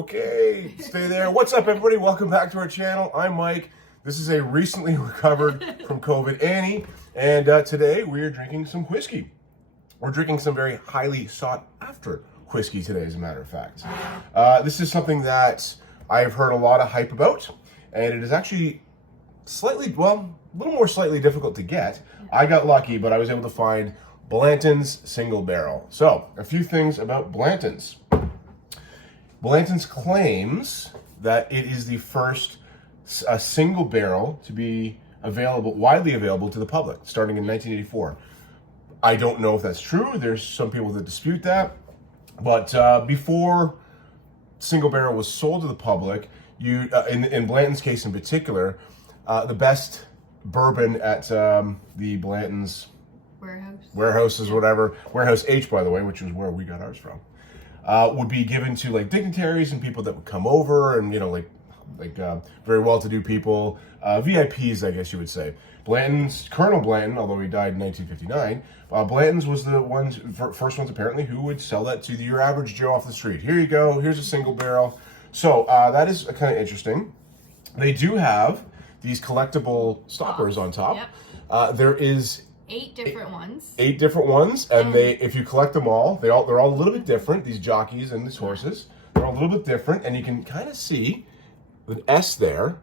Okay, stay there. What's up, everybody? Welcome back to our channel. I'm Mike. This is a recently recovered from COVID Annie, and today we are drinking some whiskey. We're drinking some very highly sought after whiskey today, as a matter of fact. This is something that I've heard a lot of hype about, and it is actually slightly, well, a little more slightly difficult to get. I got lucky, but I was able to find Blanton's single barrel. So, a few things about Blanton's. Blanton's claims that it is the first single barrel to be widely available to the public, starting in 1984. I don't know if that's true. There's some people that dispute that. But before single barrel was sold to the public, in Blanton's case in particular, the best bourbon at the Blanton's warehouses, whatever, Warehouse H, by the way, which is where we got ours from, would be given to like dignitaries and people that would come over, and like very well-to-do people, VIPs, I guess you would say. Blanton's, Colonel Blanton, although he died in 1959, Blanton's was the first ones apparently who would sell that to your average Joe off the street. Here you go, here's a single barrel. So that is kind of interesting. They do have these collectible stoppers on top. Yep. There is 8 different ones. 8 different ones, and if you collect them all, they're all a little bit different. These jockeys and these horses, they're all a little bit different, and you can kind of see an S there,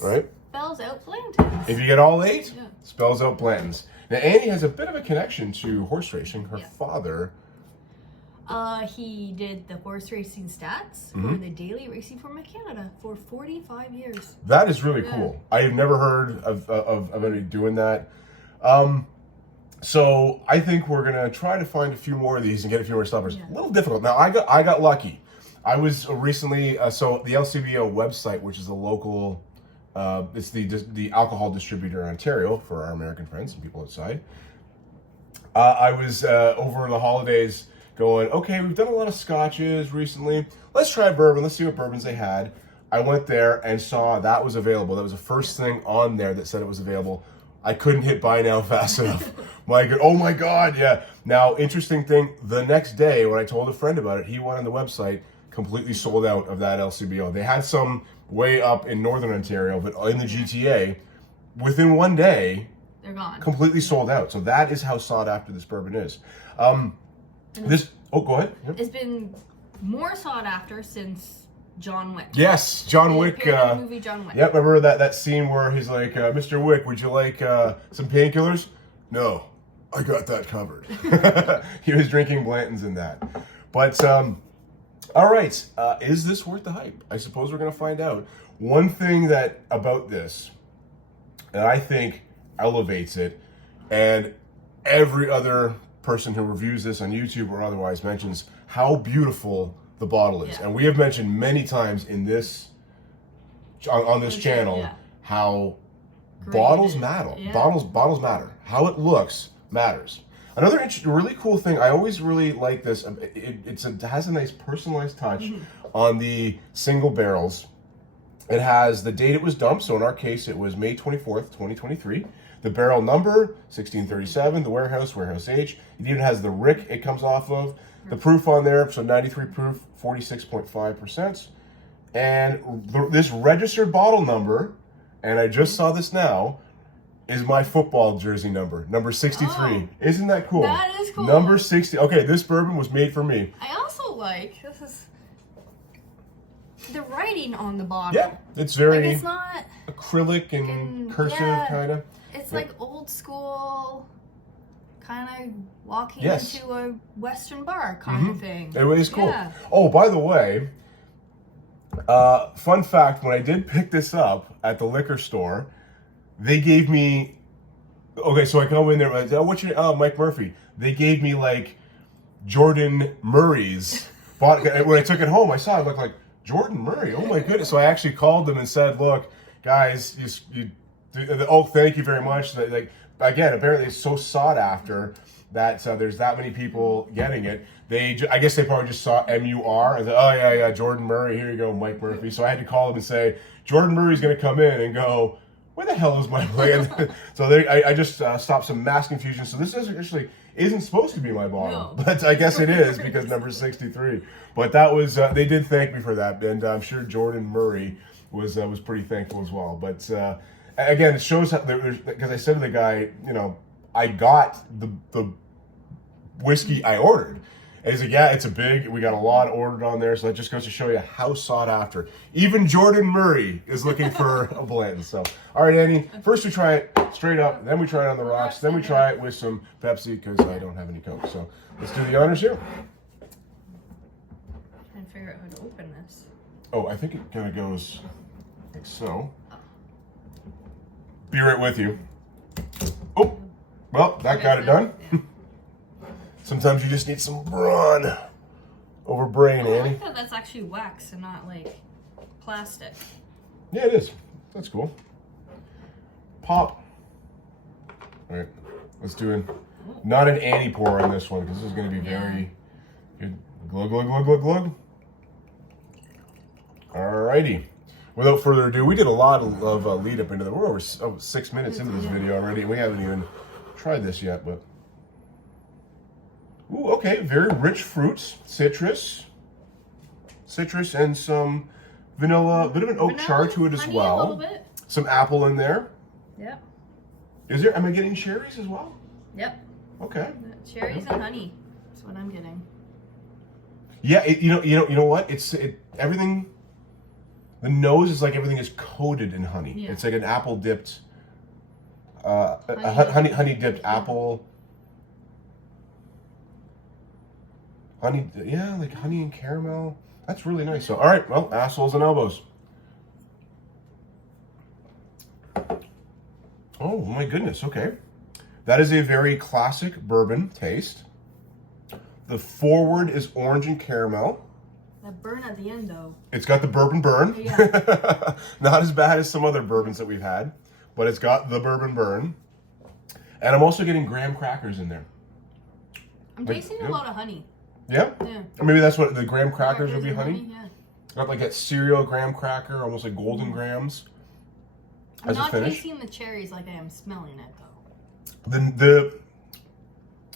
right? Spells out Blanton's. If you get all 8, spells out Blanton's. Now Annie has a bit of a connection to horse racing. Her father. He did the horse racing stats for the Daily Racing Form of Canada for 45 years. That is really cool. I have never heard of anybody doing that. So I think we're gonna try to find a few more of these and get a few more stoppers. A little difficult. Now I got lucky. I was recently so the LCBO website, which is a local, it's the alcohol distributor in Ontario for our American friends and people outside. I was over the holidays going, okay, we've done a lot of scotches recently. Let's try bourbon. Let's see what bourbons they had. I went there and saw that was available. That was the first thing on there that said it was available. I couldn't hit buy now fast enough. Oh my God, yeah. Now, interesting thing, the next day when I told a friend about it, he went on the website, completely sold out of that LCBO. They had some way up in Northern Ontario, but in the GTA, within one day, they're gone. Completely sold out. So that is how sought after this bourbon is. Go ahead. Yep. It's been more sought after since John Wick. Yes, John Wick. The movie John Wick. Yep, remember that scene where he's like, Mr. Wick, would you like some painkillers? No, I got that covered. He was drinking Blanton's in that. But, all right, is this worth the hype? I suppose we're going to find out. One thing about this that I think elevates it, and every other person who reviews this on YouTube or otherwise mentions how beautiful the bottle is. And we have mentioned many times in this on this channel how bottles matter. Bottles matter. How it looks matters. Another really cool thing, I always really like this. It has a nice personalized touch on the single barrels. It has the date it was dumped. So in our case, it was May 24th, 2023. The barrel number, 1637, the Warehouse H. It even has the rick it comes off of. The proof on there, so 93 proof, 46.5%. And this registered bottle number, and I just saw this now, is my football jersey number 63. Oh, isn't that cool? That is cool. Number 60. Okay, this bourbon was made for me. I also like, this is the writing on the bottle. Yeah, it's very like, it's not acrylic and cursive kind of. It's like old school, kind of walking into a Western bar kind of thing. It was cool. Yeah. Oh, by the way, fun fact, when I did pick this up at the liquor store, they gave me, okay, so I go in there, like, what's your, Mike Murphy. They gave me like Jordan Murray's, when I took it home, I saw it looked like Jordan Murray. Oh my goodness. So I actually called them and said, look, guys, thank you very much. Like, again, apparently it's so sought after that there's that many people getting it. I guess they probably just saw MUR and said, oh yeah, Jordan Murray, here you go, Mike Murphy. So I had to call them and say, Jordan Murray's going to come in and go, where the hell is my blade? So I just stopped some mask infusion. So this isn't supposed to be my bottle, No. but I guess it is because number 63. But that was they did thank me for that, and I'm sure Jordan Murray was pretty thankful as well. But again, it shows how because I said to the guy, you know, I got the whiskey I ordered. And he's like, yeah, we got a lot ordered on there, so that just goes to show you how sought after. Even Jordan Murray is looking for a Blanton. So, all right, Annie, first we try it straight up, then we try it on the rocks, then we try it with some Pepsi, because I don't have any Coke. So, let's do the honors here. Trying to figure out how to open this. Oh, I think it kind of goes like so. Be right with you. Oh, well, that got it done. Yeah. Sometimes you just need some brawn over brain, I Annie. like that that's actually wax and not like plastic. Yeah, it is. That's cool. Pop. All right, let's do not an Annie pour on this one because this is going to be very good. Glug, glug, glug, glug, glug. All righty. Without further ado, we did a lot of lead up into the. We're over 6 minutes into this video already. We haven't even tried this yet, but. Ooh, okay, very rich fruits, citrus, and some vanilla, a bit of an oak char to it as honey, well. A little bit. Some apple in there. Yep. Am I getting cherries as well? Yep. Okay. Cherries and honey. That's what I'm getting. Yeah, you know what? Everything. The nose is like everything is coated in honey. Yeah. It's like an apple dipped, honey dipped apple. Honey, yeah, like honey and caramel. That's really nice. So, all right, well, assholes and elbows. Oh my goodness. Okay, that is a very classic bourbon taste. The forward is orange and caramel. That burn at the end, though. It's got the bourbon burn. Yeah. Not as bad as some other bourbons that we've had, but it's got the bourbon burn. And I'm also getting graham crackers in there. I'm tasting a lot of honey. Yeah? Yeah. Or maybe that's what the graham crackers would be, and honey? Yeah. Got like that cereal graham cracker, almost like golden grahams. I'm as a not finish. tasting the cherries like I am smelling it, though.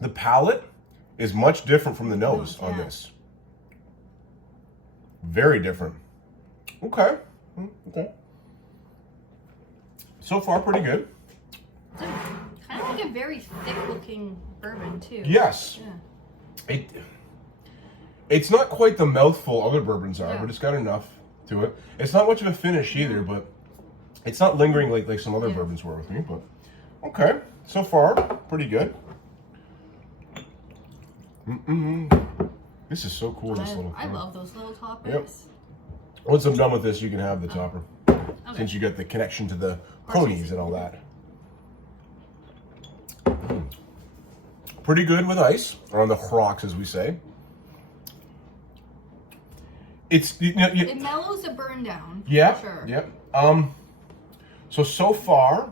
The palate is much different from the nose on yeah. this. Very different. Okay. Okay. So far, pretty good. It's kind of like a very thick-looking bourbon, too. Yes. Yeah. It's not quite the mouthful other bourbons are, Yeah. but it's got enough to it. It's not much of a finish either, but it's not lingering like some other bourbons were with me. But okay, so far pretty good. This is so cool. This little. I love those little toppers. Yep. Once I'm done with this, you can have the topper, since you got the connection to the ponies and all that. Pretty good with ice, or on the rocks, as we say. It's it mellows the burn down. Yeah. For sure. Yep. So far,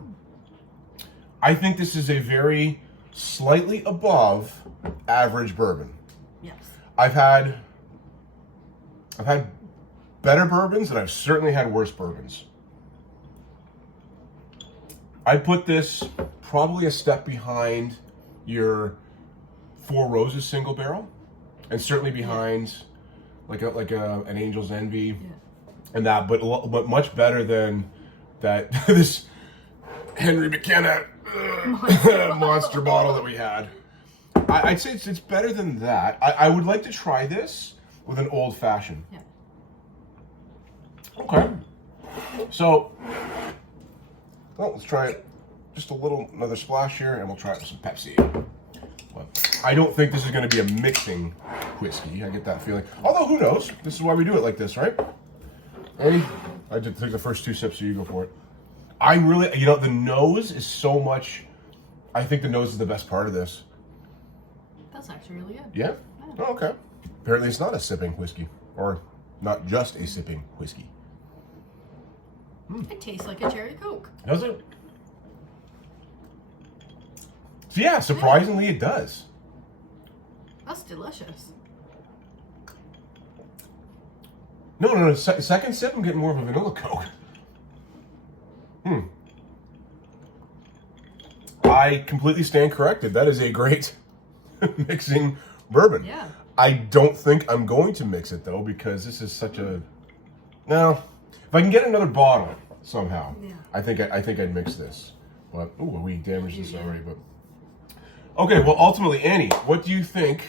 I think this is a very slightly above average bourbon. Yes. I've had better bourbons, and I've certainly had worse bourbons. I'd put this probably a step behind your Four Roses single barrel, and certainly behind like an Angel's Envy, and that, but much better than that this Henry McKenna monster bottle that we had. I'd say it's better than that. I would like to try this with an old fashioned. Yeah. Okay. So, well, let's try it. Just another splash here, and we'll try it with some Pepsi. But I don't think this is going to be a mixing whiskey. I get that feeling. Although, who knows? This is why we do it like this, right? Ready? I did take the first 2 sips, so you go for it. I really, the nose is so much. I think the nose is the best part of this. That's actually really good. Yeah? Oh, okay. Apparently, it's not a sipping whiskey, or not just a sipping whiskey. It tastes like a cherry Coke. Does it? Yeah, surprisingly, it does. That's delicious. No. Second sip, I'm getting more of a vanilla Coke. I completely stand corrected. That is a great mixing bourbon. Yeah. I don't think I'm going to mix it though, because this is such a... No, if I can get another bottle somehow, Yeah. I think I'd mix this. But ooh, we damaged this already. But okay, well, ultimately, Annie, what do you think?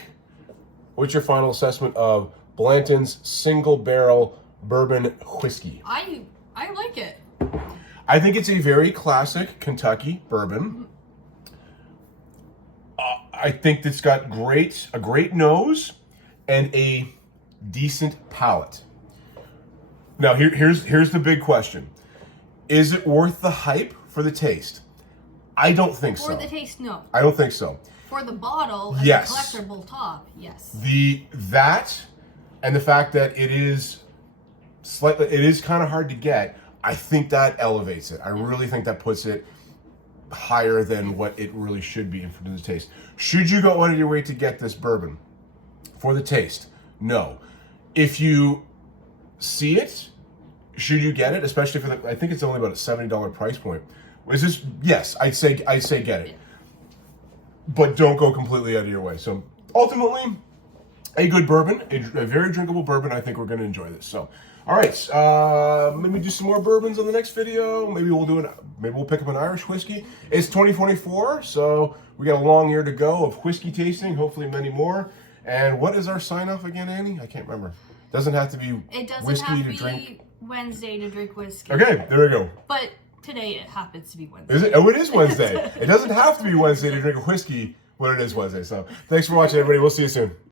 What's your final assessment of Blanton's single barrel bourbon whiskey? I like it. I think it's a very classic Kentucky bourbon. I think it's got a great nose and a decent palate. Now, here's the big question. Is it worth the hype for the taste? I don't think so. For the taste, no. I don't think so. For the bottle and Yes. the collectible top, yes. That and the fact that it is kind of hard to get, I think that elevates it. I really think that puts it higher than what it really should be in for the taste. Should you go out of your way to get this bourbon for the taste? No. If you see it, should you get it? Especially for I think it's only about a $70 price point. Is this? Yes, I'd say get it, but don't go completely out of your way. So ultimately, a good bourbon, a very drinkable bourbon. I think we're going to enjoy this. So, all right, maybe do some more bourbons on the next video. Maybe we'll pick up an Irish whiskey. It's 2024, so we got a long year to go of whiskey tasting. Hopefully, many more. And what is our sign off again, Annie? I can't remember. Doesn't have to be whiskey to drink. Wednesday to drink whiskey. Okay, there we go. But today it happens to be Wednesday. Is it? Oh, it is Wednesday. It doesn't have to be Wednesday to drink a whiskey, but it is Wednesday. So thanks for watching, everybody. We'll see you soon.